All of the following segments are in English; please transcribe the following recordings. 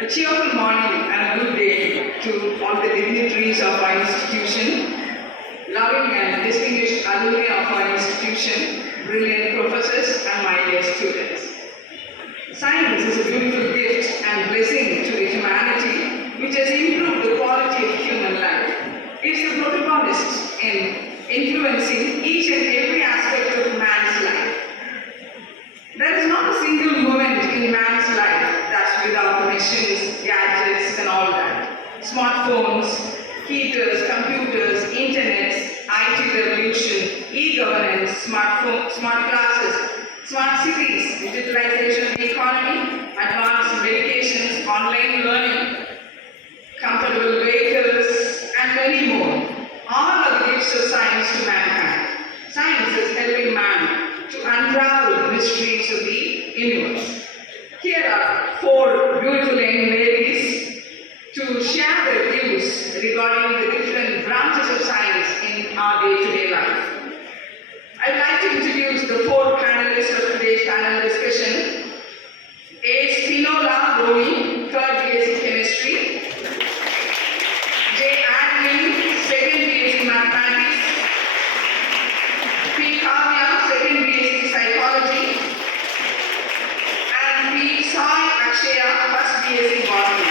A cheerful morning and a good day to all the dignitaries of our institution, loving and distinguished alumni of our institution, brilliant professors and my dear students. Science is a beautiful gift and blessing to the humanity which has improved the quality of human life. It is the protagonist in influencing each and every aspect of man's life. There is not a single moment in man's life that's without machines, gadgets, and all that. Smartphones, heaters, computers, internets, IT revolution, e-governance, smart classes, smart cities, digitalization of the economy, advanced medications, online learning, comfortable vehicles, and many more. All are the gifts of science to mankind. Science is helping man to unravel the mysteries of the universe. Here are four beautiful young ladies to share their views regarding the different branches of science in our day-to-day life. I'd like to introduce the four panelists of today's panel discussion. A. Spinola Romi, 3rd BSc Chemistry. J. Admin, 2nd BSc Mathematics. P. Kavya, 2nd BSc Psychology. And P. Sai Akshaya, 1st BSc Botany.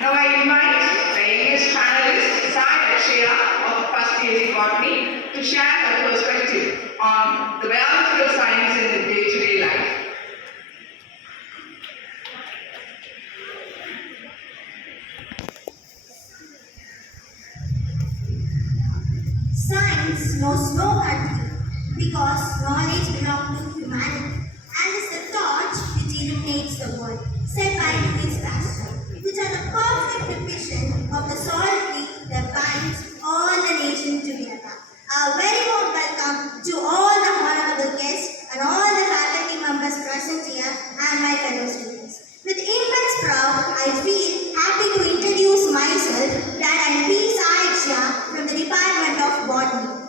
Now I invite the youngest panelist, Sai Akshaya of 1st BSc Botany, to share her perspective on the biology of science in the day-to-day life. Science knows no country because knowledge belongs to humanity and is the torch which illuminates the world, said by Louis Pasteur, which are the perfect depiction of the solid link that binds all the nations together. A very warm welcome to all the honorable guests and all the faculty members present here and my fellow students. With immense pride, I feel happy to introduce myself that I am P. Sai from the Department of Botany.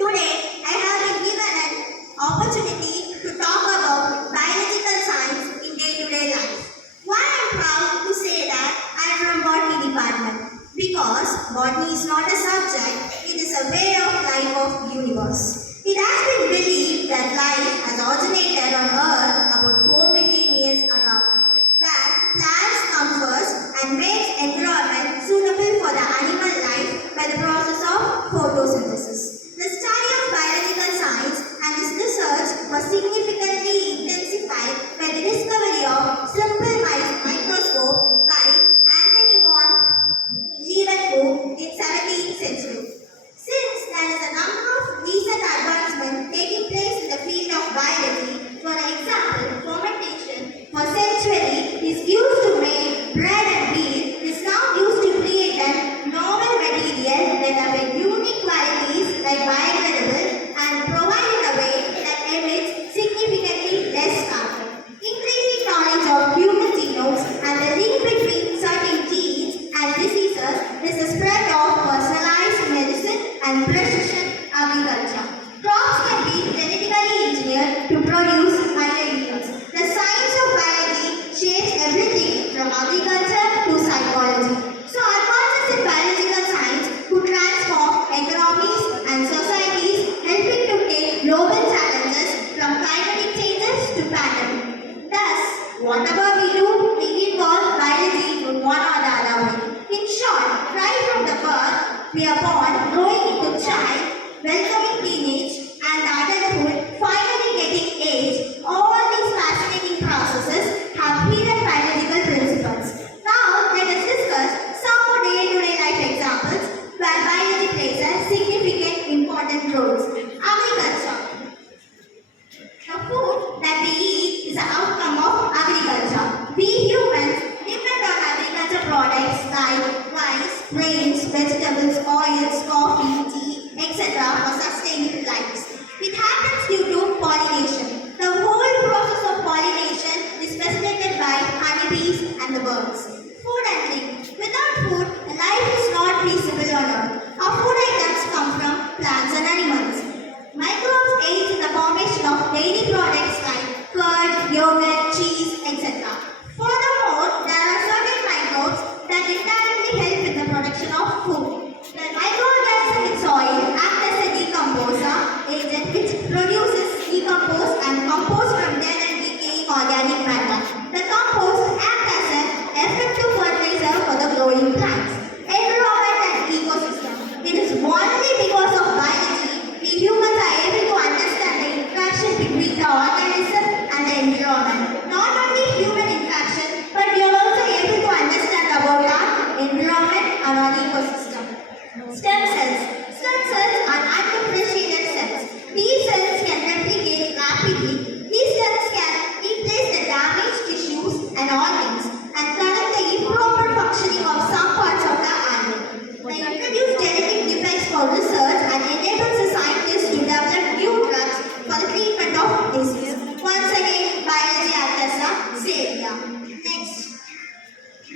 Today, I have been given an opportunity to talk about biological science in day-to-day life. Why I am proud to say that I am from Botany Department? Because botany is not a subject, it is a way of life of the universe. It has been believed that life has originated on Earth about 4 million years ago, where plants come first and make environment suitable for the animal life by the process of photosynthesis. The study of biological science and its research was significantly intensified by the discovery of simple microscope by Anthony von Leeuwenhoek in 17th century. Since there is a number of recent advancements taking place in the field of biology, for example, fermentation for centuries is used to make bread and meat is now used to create a novel material that have unique qualities like biodegradable and provided a way that emits significantly less carbon. Increasing knowledge of human genomes and the link between certain genes and diseases is the spread of personalized medicine and precision agriculture. Crops can be genetically engineered to produce higher yields. The science of biology shapes everything from agriculture to psychology. So advances in biological science could transform economies and societies, helping to take global challenges from climatic changes to pandemic. Thus, whatever we do, we involve biology in one or the other way. In short, right from the birth, we are born, growing into child, welcoming teenage, and adulthood, finally getting age. All these fascinating processes have hidden biological principles. Now, let us discuss some more day-to-day life examples where biology plays a significant important roles. Agriculture. The food that we eat is an outcome of agriculture. We humans depend on agriculture products like rice, grains, vegetables, oils, coffee, tea, etc. for sustenance. between the organism and the environment. Not only human interaction, but we are also able to understand about our environment and our ecosystem. Stem cells. Stem cells are undifferentiated cells. These cells can replicate rapidly. These cells can replace the damaged tissues and organs and correct the improper functioning of some parts of the animal. They introduce genetic defects for research and enables the scientists to develop new drugs for the treatment of disease. Once again, biology acts as a savior.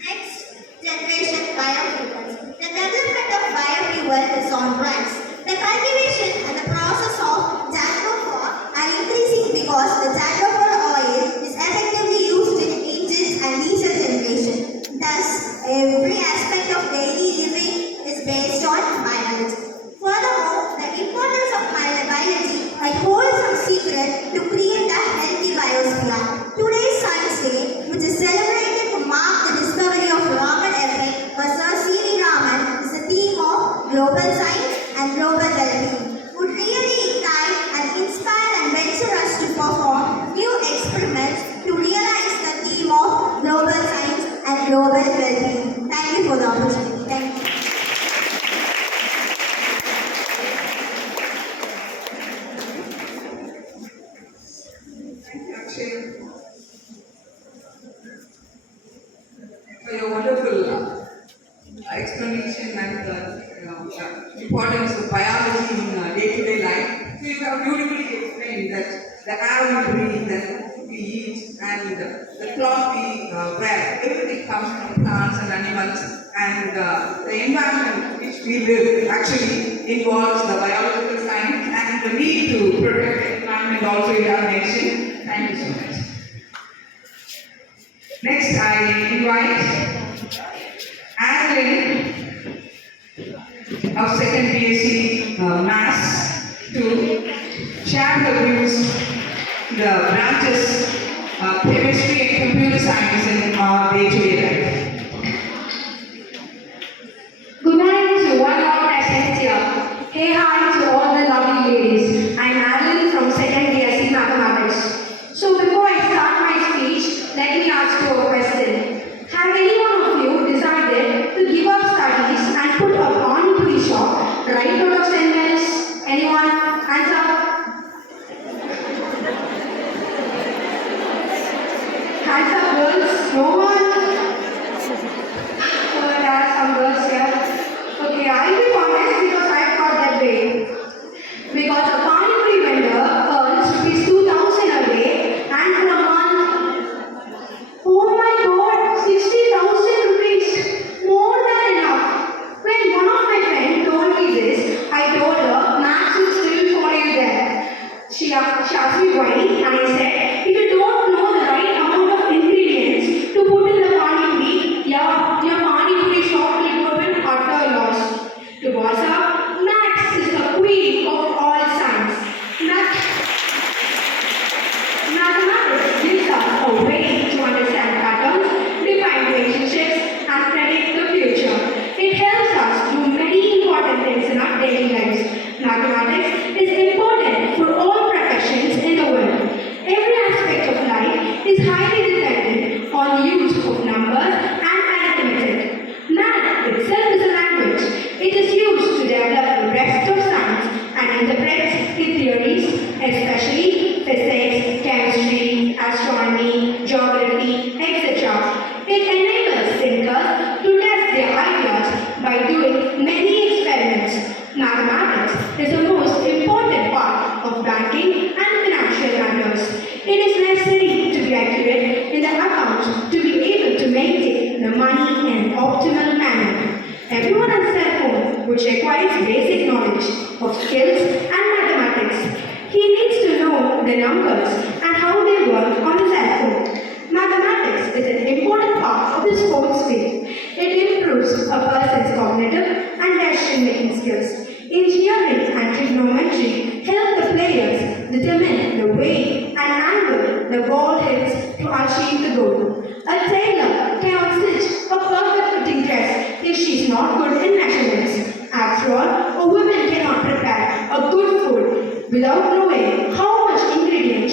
Next generation biofuels. The development of biofuel is on rise. The cultivation and the process of jatropha are increasing because the jatropha oil is effectively used in engines and diesel generation. Thus, every aspect of daily living is based on biology. Furthermore, the importance of biology holds some secret to create a healthy biosphere. Today's Science Day, which is celebrated to mark the discovery of Raman effect by Sir C.V. Raman, is the theme of global science and global well-being. Would really ignite and inspire and venture us to perform new experiments to realize the theme of global science and global well-being. Thank you for the opportunity. Thank you. Akshay, for your wonderful explanation and importance of biology in day-to-day life. So you have beautifully explained that the air we breathe, the food we eat, and the cloth we wear, everything comes from plants and animals, and the environment which we live actually involves the biological science and the need to protect the environment also you have mentioned. Thank you so much. Next, I invite Adeline of second BSc Maths to share her views, the branches chemistry and computer science in our day-to-day life. Good morning to one more present here. Hey hi to all the lovely ladies. I'm Adeline from second BSc Mathematics. So before I start my speech, let me ask you a question. Have any one of you decided to give up studies and put a Pani Puri shop right out of St. Mary's? Anyone? Hands up. Hands up girls. No one? Oh, there are some girls here. Okay, I'll be honest because I thought that way. Because a Pani Puri vendor earns rupees 2,000 a day and for a month, oh my god, 60,000 rupees, more than enough. When one of my friends told me this, I told her Max will still follow you there. She asked me why, and I said, if you don't know the right amount of ingredients to put in the Pani Puri, your Pani Puri shop will go in utter loss. To boss up, Max is the queen of all science. Mathematics gives us a way to understand patterns, define relationships, and predict the future. It helps us do many important things in our daily lives. Mathematics is important for all professions in the world. Every aspect of life is highly dependent on the use of numbers and arithmetic. Math itself is a language. It is used to develop the rest of science and interprets its theories, especially physics, chemistry, astronomy, geography, etc. It enables thinkers to test their ideas by doing many experiments. Mathematics is the most important part of banking and financial matters. It is necessary to be accurate in the accounts to be able to maintain the money in an optimal manner. Everyone has a cell phone which requires basic knowledge of skills and mathematics. He needs to know the numbers and how they work on a cell phone. Mathematics is an important part of the sports field. It improves a person's cognitive and decision-making skills. Engineering and trigonometry help the players determine the way and angle the ball hits to achieve the goal. A tailor cannot stitch a perfect fitting dress if she is not good in measurements. After all, a woman cannot prepare a good food without knowing how much ingredients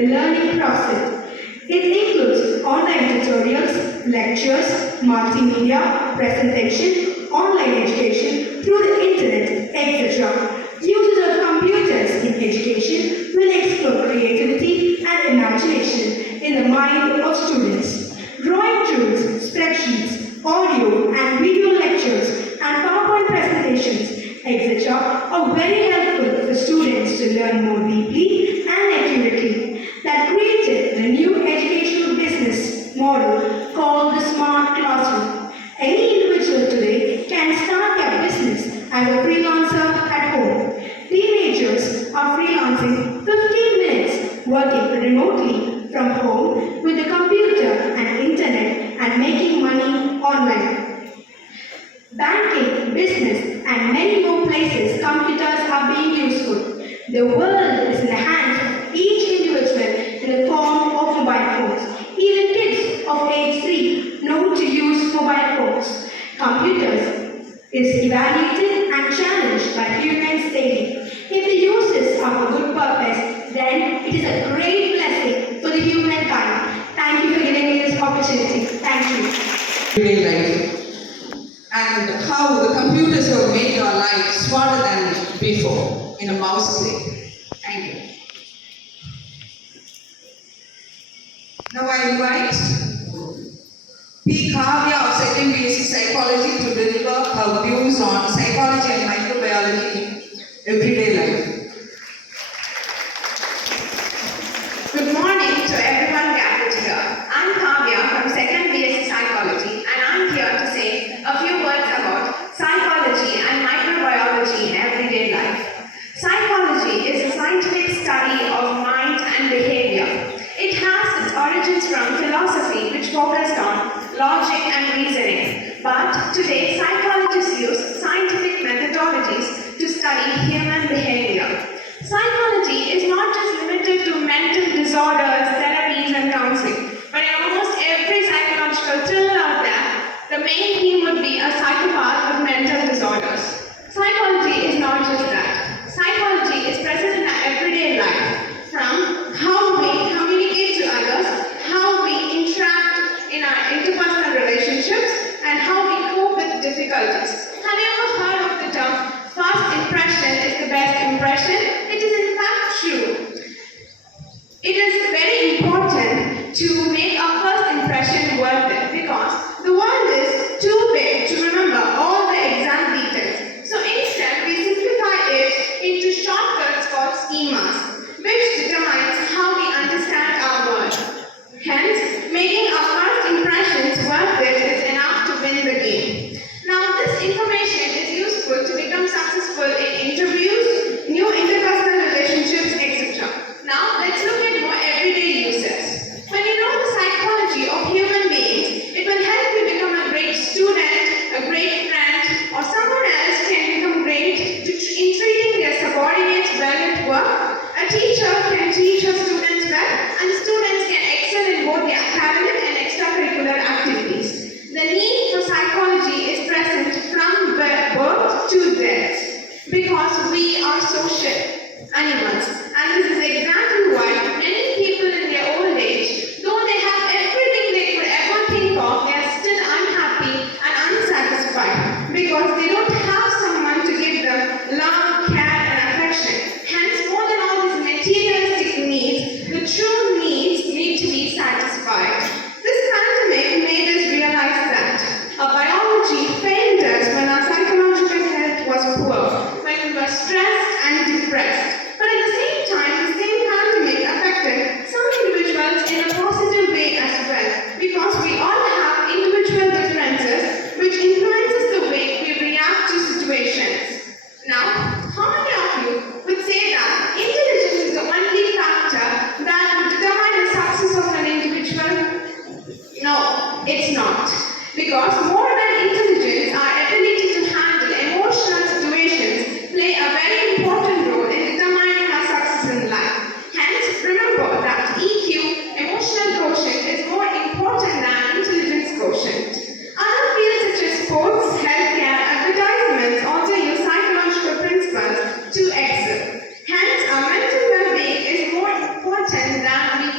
the learning process. It includes online tutorials, lectures, multimedia, presentation, online education through the internet, etc. Users of computers in education will explore creativity and imagination in the mind of students. Drawing tools, spreadsheets, audio and video lectures, and PowerPoint presentations, etc. are very helpful for students to learn more deeply and accurately. That created the new educational business model called the Smart Classroom. Any individual today can start their business as a freelancer at home. Teenagers are freelancing 15 minutes, working remotely from home with the computer and internet and making money online. Banking, business, and many more places computers are being useful. The world is in the hands of each individual in the form of mobile phones. Even kids of age 3 know to use mobile phones. Computers is evaluated and challenged by humans daily. If the uses are for good purpose, then it is a great blessing for the humankind. Thank you for giving me this opportunity. Thank you. Everyday life and how the computers have made our life smarter than before in a mouse click. Thank you. Now I invite P. Kavya of Second BSc Psychology to deliver her views on psychology and microbiology in everyday life. Good morning to everyone gathered here. I'm Kavya from 2nd BSc Psychology and I'm here to say a few words about psychology and microbiology in everyday life. Psychology is a scientific study of mind and behavior. It has its origins from philosophy which focused on logic and reasoning. But today psychologists use scientific methodologies to study human behavior. Psychology is not just limited to mental disorders, therapies and counseling, but in almost every psychological thriller out there, the main theme would be a psychopath with mental disorders. Psychology is not just that. Psychology is present in our everyday life, from how we communicate to others, how we interact in our interpersonal relationships, and how we cope with difficulties. Have you ever heard of the term, first impression is the best impression? It is in fact true. It is very important to make our first impression worth it because the world is too big to remember all the exam details. So instead, we simplify it into shortcuts called schemas, which determines how we understand our world. Hence, making our first impressions worth it is enough to win the game. Now, this information is useful to become successful in interviews, new interpersonal relationships, etc. Now, let's look at more everyday uses. When you know the psychology of human beings, it will help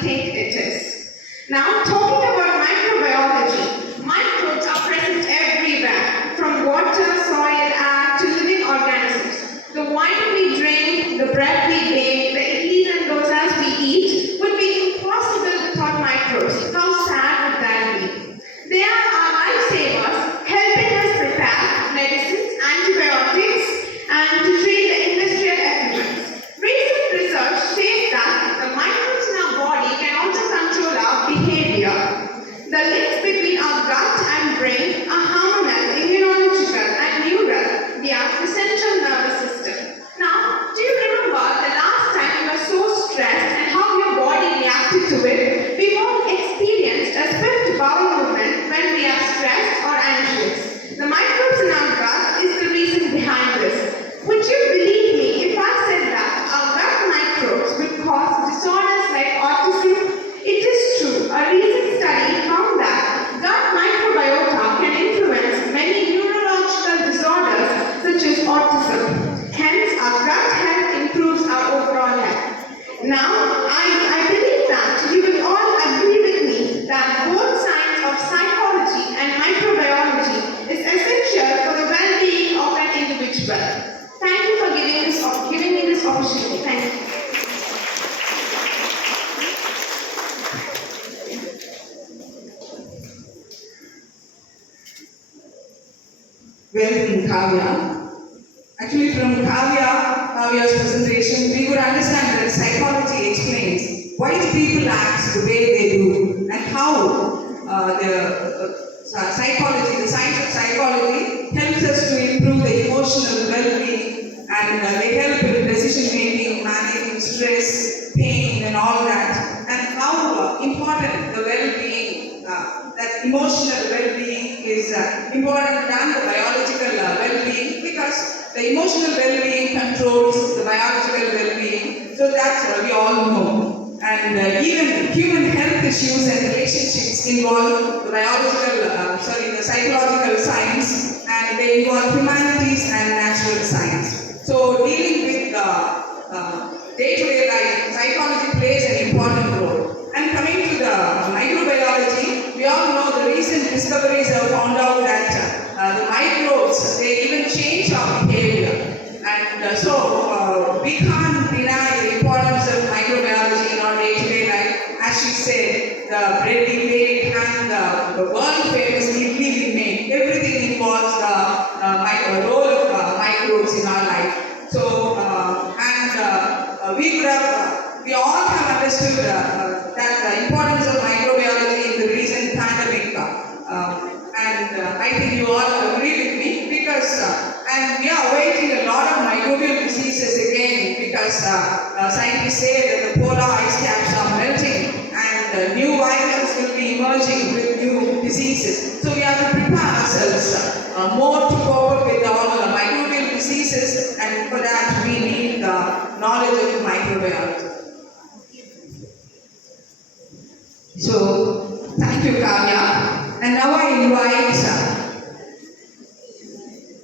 think it is. Now, talking about microbiology, microbes are present everywhere, from water, soil, air to living organisms. The wine we drink, the bread we bake, the idlis and dosas we eat would be impossible without microbes. How sad would that be? They are our lifesavers, helping us prepare medicines, antibiotics, and to treat the industrial effluents. Recent research says that the microbes in our body can also control our behavior. The links between our gut and brain are hormonal, immunological, and neural via the central nervous system. Now, do you remember the last time you were so stressed and how your body reacted to it? We've all experienced a swift bowel movement when we are stressed or anxious. The microbes in our gut is the reason behind this. Would you believe me if I said that our gut microbes would cause disorders like autism? It is true. A recent study found that gut microbiota can influence many neurological disorders such as autism. Hence, our gut health improves our overall health. Now, I believe that you will all agree with me that both science of psychology and microbiology is essential for the well-being of an individual. Thank you for giving me this opportunity. Thank you. Welcome, Kavya. Actually, from Kavya's presentation, we could understand that psychology explains why people act the way they do and how the science of psychology helps us to improve the emotional well-being, and they help in decision making, managing stress, pain, and all that, and how important the well-being, that emotional well-being is important than the biological well-being, because the emotional well-being controls the biological well-being. So that's what we all know. And even human health issues and relationships involve the psychological science, and they involve humanities and natural science. So dealing with day-to-day life, psychology plays an important role. And coming to the microbiology, we all know the recent discoveries have found out that the microbes, they even change our behavior. And so we can't deny the importance of microbiology in our day-to-day life. As she said, the bread we bake and the world-famous idli we make, everything involves the role of microbes in our life. So, we all have understood that the importance of microbiology in the recent pandemic, and I think you all agree with me, because and we are awaiting a lot of microbial diseases again, because scientists say that the polar ice caps are melting and new viruses will be emerging with new diseases. So we have to prepare ourselves more to cope up with all the microbial diseases, and for that we need the knowledge of microbiology. So, thank you, Kavya. And now I invite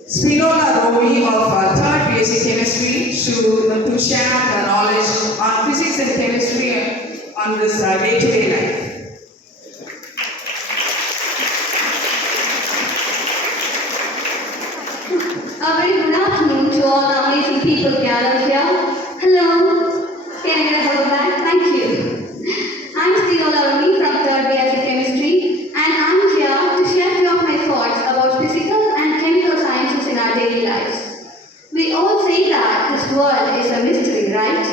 Spinola Romi of 3rd BSc Chemistry to share the knowledge on physics and chemistry on this day-to-day life. A very good afternoon to all the amazing people gathered here. Hello. Can I get a hello back? Thank you. I'm Spinola Romi from 3rd BSc Chemistry, and I'm here to share a few of my thoughts about physical and chemical sciences in our daily lives. We all say that this world is a mystery, right?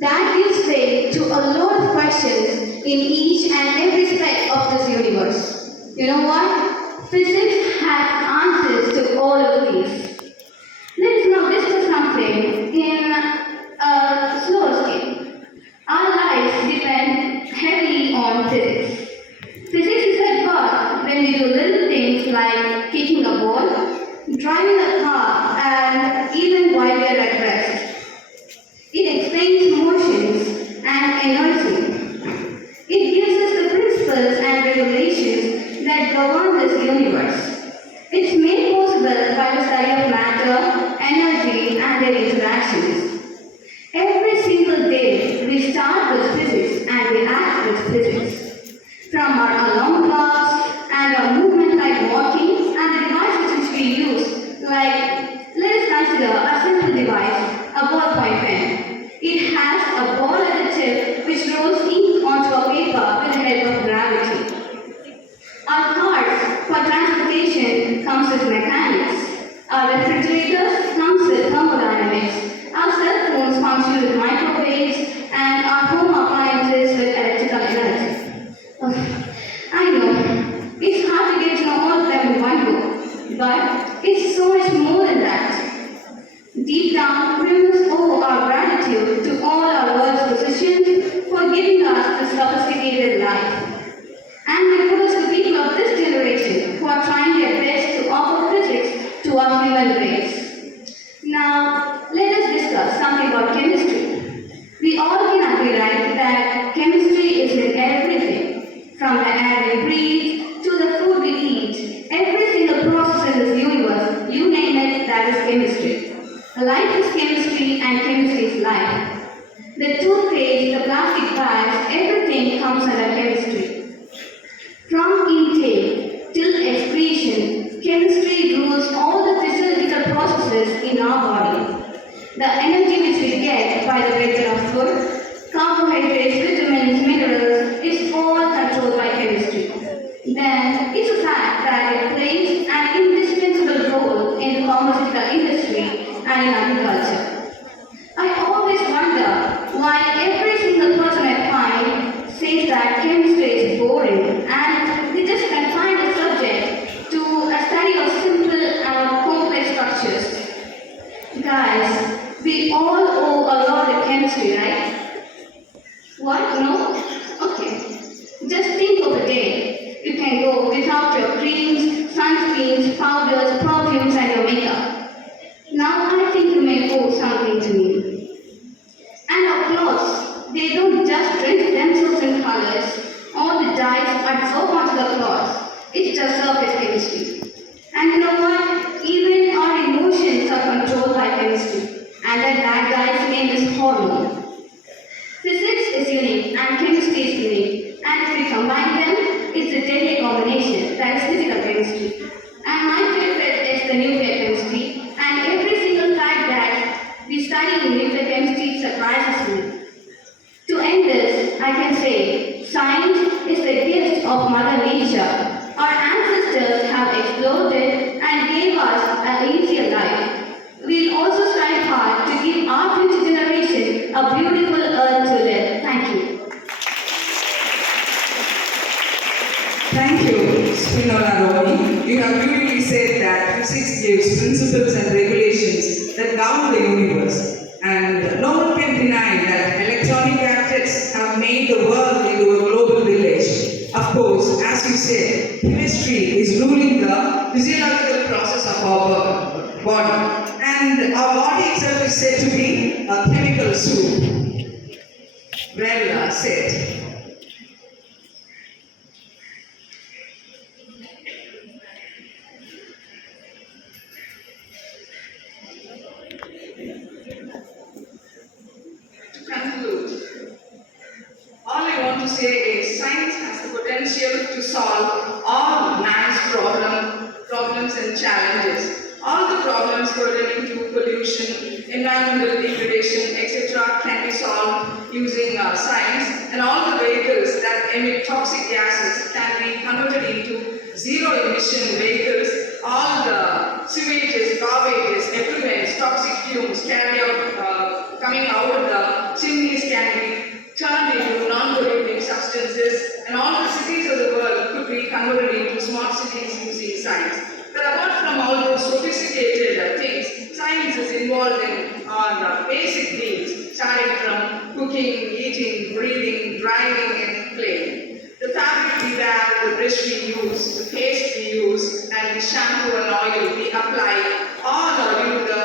That gives way to a lot of questions in each and every speck of this universe. You know what? Physics has answers to all of these. Let's now discuss something in a slower scale. Our lives depend heavily on physics. Physics is at work when we do little things like kicking a ball, driving a car, and even while we are at rest. It explains motions and energy. It gives us the principles and regulations that govern this universe. It's made possible by the study of matter, energy, and their interactions. Every single day, we start with physics and we act created life. And my promise to people of this generation who are trying their best to offer physics to our human race. Now, let us discuss something about chemistry. We all can agree, right, that chemistry is in everything, from the air we breathe to the food we eat. Every single process in this universe, you name it, that is chemistry. Life is chemistry and chemistry is life. The toothpaste, the plastic bags, everything comes under chemistry. From intake till excretion, chemistry rules all the physiological processes in our body. The energy which we get by the breakdown of food, carbohydrates, vitamins, minerals is all controlled by chemistry. Then it's a fact that it plays an indispensable role in the pharmaceutical industry and in agriculture. I always wonder why every single person I find says that chemistry is boring and they just confine the subject to a study of simple and complex structures. Guys, we all owe a lot of chemistry, right? What? No? Okay. Just think of a day. You can go without your creams, sunscreens, powders, perfumes and your makeup. Now I think you may owe something to me. And our clothes, they don't just drench themselves in colors. All the dyes absorb onto the cloth. It's just surface chemistry. And you know what? Even our emotions are controlled by chemistry. And that guy's name is hormone. Physics is unique and chemistry is unique. And if we combine them, it's a deadly combination, that is physical chemistry. And my favorite is the nuclear chemistry. And every single fact that we study in nuclear chemistry surprises me. To end this, I can say, science is the gift of Mother Nature. Our ancestors have explored it and gave us an easier life. We'll also strive hard to give our future generation a beautiful earth to live. Thank you. Thank you, Spinola Romy. You have beautifully said that physics gives principles and regulations that govern the universe. And no one can deny that electronic gadgets have made the world into a global village. Of course, as you said, chemistry is ruling the physiological process of our body. And our body itself is said to be a chemical soup. Well said. To conclude, all I want to say is science has the potential to solve all man's problems and challenges. All the problems pertaining to pollution, environmental degradation, etc. can be solved using science, and all the vehicles that emit toxic gases can be converted into zero-emission vehicles. All the sewages, garbages, effluents, toxic fumes coming out of the chimneys can be turned into non-polluting substances, and all the cities of the world could be converted into smart cities using science. But apart from all those sophisticated things, science is involved in our basic needs, starting from cooking, eating, breathing, driving, and playing. The fabric we wear, the brush we use, the paste we use, and the shampoo and oil we apply, all are due to the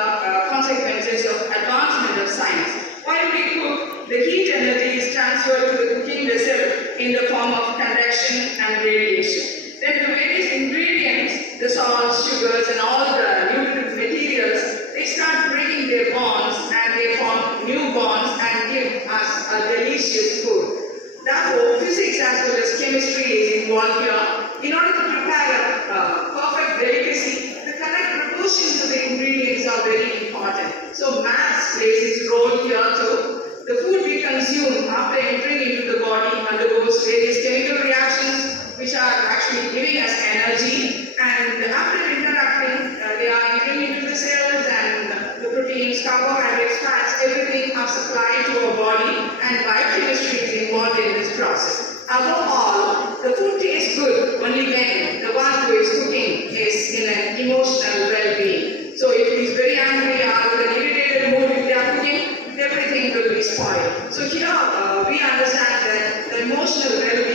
consequences of advancement of science. While we cook, the heat energy is transferred to the cooking vessel in the form of conduction and radiation. Then the various ingredients, the salts, sugars, and all the nutritive materials, they start breaking their bonds and they form new bonds and give us a delicious food. Therefore, physics as well as chemistry is involved here. In order to prepare a perfect delicacy, the correct proportions of the ingredients are very important. So maths plays its role here too. The food we consume after entering into the body undergoes various chemical reactions which are actually giving us energy, and after interacting they are entering into the cells, and the proteins, carbohydrates, fats, everything are supplied to our body, and biochemistry is involved in this process. Above all, the food tastes good only when the one who is cooking is in an emotional well-being. So if he is very angry or with an irritated mood if they are cooking, everything will be spoiled. So here we understand that the emotional well-being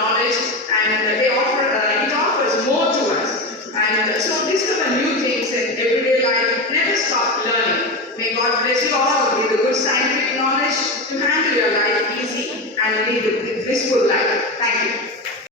knowledge, and it offers more to us. And so discover new things in everyday life. Never stop learning. May God bless you all with the good scientific knowledge to handle your life easy and lead a blissful life.